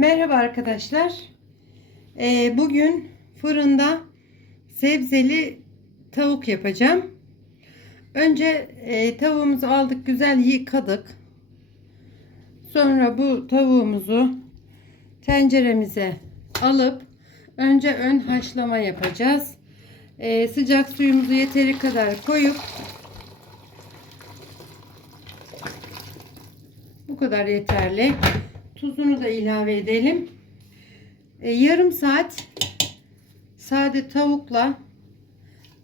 Merhaba arkadaşlar. Ee, bugün fırında sebzeli tavuk yapacağım. Önce e, tavuğumuzu aldık, güzel yıkadık. Sonra bu tavuğumuzu tenceremize alıp önce ön haşlama yapacağız. Ee, sıcak suyumuzu yeteri kadar koyup bu kadar yeterli. Tuzunu da ilave edelim. E, yarım saat sade tavukla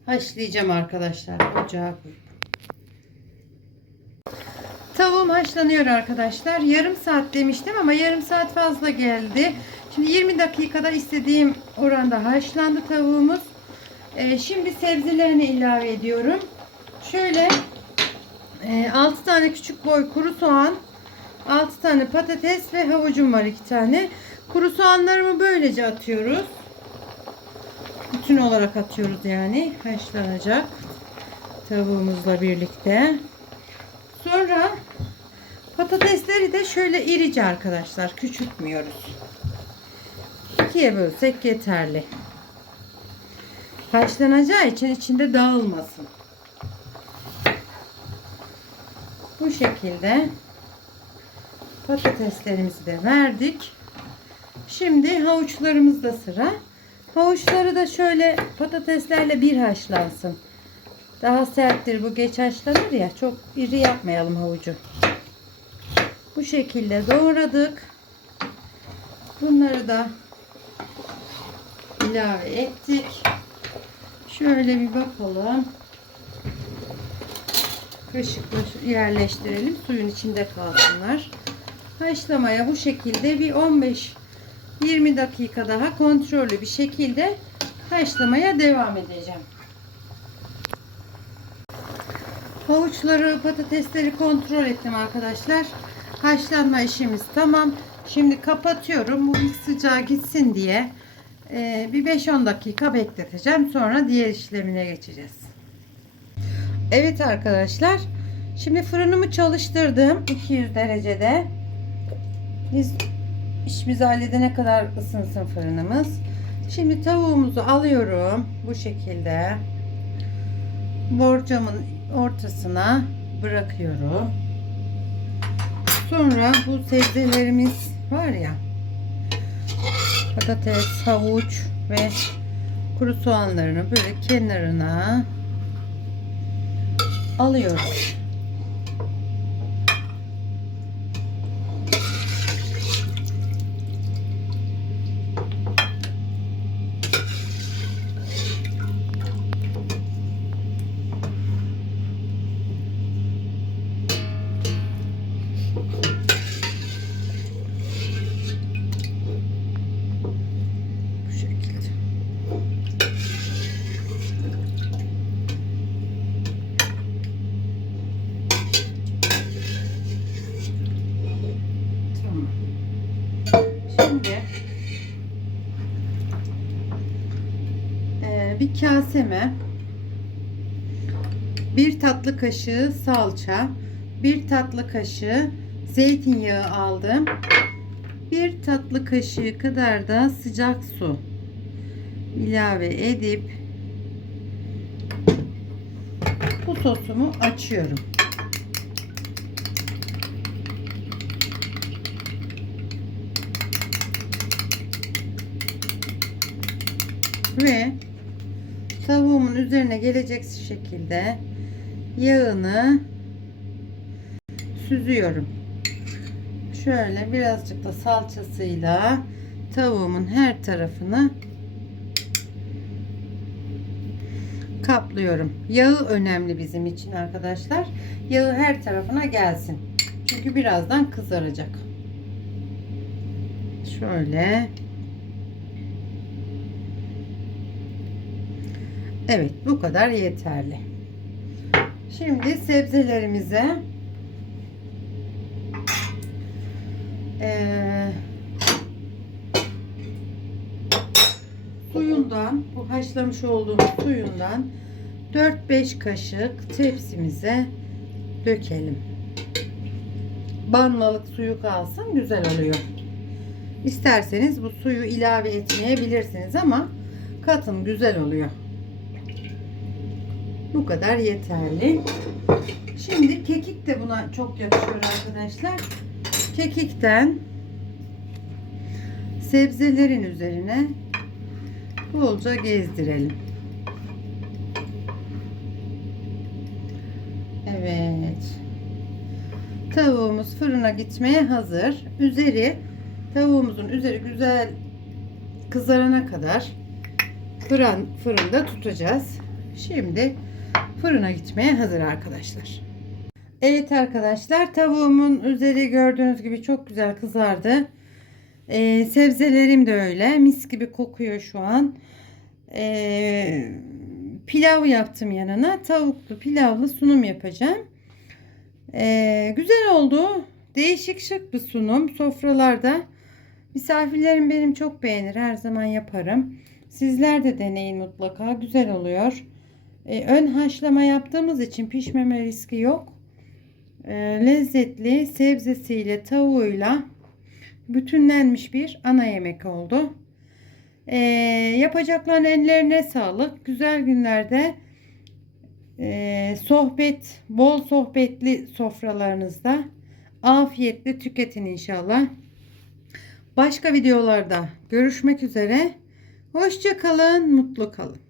haşlayacağım arkadaşlar. Ocağa koyup. Tavuğum haşlanıyor arkadaşlar. Yarım saat demiştim ama yarım saat fazla geldi. Şimdi 20 dakikada istediğim oranda haşlandı tavuğumuz. E, şimdi sebzelerini ilave ediyorum. Şöyle e, 6 tane küçük boy kuru soğan, 6 tane patates ve havucum var 2 tane. Kuru soğanlarımı böylece atıyoruz. Bütün olarak atıyoruz yani. Haşlanacak. Tavuğumuzla birlikte. Sonra patatesleri de şöyle irice arkadaşlar. Küçültmüyoruz. İkiye bölsek yeterli. Haşlanacağı için içinde dağılmasın. Bu şekilde patateslerimizi de verdik. Şimdi havuçlarımızda sıra. Havuçları da şöyle patateslerle bir haşlansın. Daha serttir bu geç haşlanır ya. Çok iri yapmayalım havucu. Bu şekilde doğradık. Bunları da ilave ettik. Şöyle bir bakalım. Kaşıkla yerleştirelim. Suyun içinde kalsınlar. Haşlamaya bu şekilde bir 15-20 dakika daha kontrollü bir şekilde haşlamaya devam edeceğim. Havuçları, patatesleri kontrol ettim arkadaşlar. Haşlanma işimiz tamam. Şimdi kapatıyorum. Bu ilk sıcağı gitsin diye e, bir 5-10 dakika bekleteceğim. Sonra diğer işlemine geçeceğiz. Evet arkadaşlar. Şimdi fırınımı çalıştırdım. 200 derecede. Biz işimizi halledene kadar ısınsın fırınımız. Şimdi tavuğumuzu alıyorum. Bu şekilde. Borcamın ortasına bırakıyorum. Sonra bu sebzelerimiz var ya. Patates, havuç ve kuru soğanlarını böyle kenarına alıyoruz. Bu şekilde. Tamam. Şimdi eee, bir kaseme bir tatlı kaşığı salça, bir tatlı kaşığı zeytinyağı aldım. Bir tatlı kaşığı kadar da sıcak su ilave edip bu sosumu açıyorum. Ve tavuğumun üzerine gelecek şekilde yağını süzüyorum. Şöyle birazcık da salçasıyla tavuğumun her tarafını kaplıyorum. Yağı önemli bizim için arkadaşlar. Yağı her tarafına gelsin. Çünkü birazdan kızaracak. Şöyle. Evet bu kadar yeterli. Şimdi sebzelerimize Ee, suyundan bu haşlamış olduğumuz suyundan 4-5 kaşık tepsimize dökelim. Banmalık suyu kalsın güzel oluyor. İsterseniz bu suyu ilave etmeyebilirsiniz ama katın güzel oluyor. Bu kadar yeterli. Şimdi kekik de buna çok yakışıyor arkadaşlar. Kekikten sebzelerin üzerine bolca gezdirelim. Evet. Tavuğumuz fırına gitmeye hazır. Üzeri tavuğumuzun üzeri güzel kızarana kadar fırın fırında tutacağız. Şimdi fırına gitmeye hazır arkadaşlar. Evet arkadaşlar tavuğumun üzeri gördüğünüz gibi çok güzel kızardı. Ee, sebzelerim de öyle mis gibi kokuyor şu an. Ee, pilav yaptım yanına. Tavuklu pilavlı sunum yapacağım. Ee, güzel oldu. Değişik şık bir sunum. Sofralarda misafirlerim benim çok beğenir. Her zaman yaparım. Sizler de deneyin mutlaka. Güzel oluyor. Ee, ön haşlama yaptığımız için pişmeme riski yok. Ee, lezzetli sebzesiyle tavuğuyla bütünlenmiş bir ana yemek oldu. Ee, yapacakların ellerine sağlık. Güzel günlerde e, sohbet, bol sohbetli sofralarınızda afiyetle tüketin inşallah. Başka videolarda görüşmek üzere. Hoşça kalın, mutlu kalın.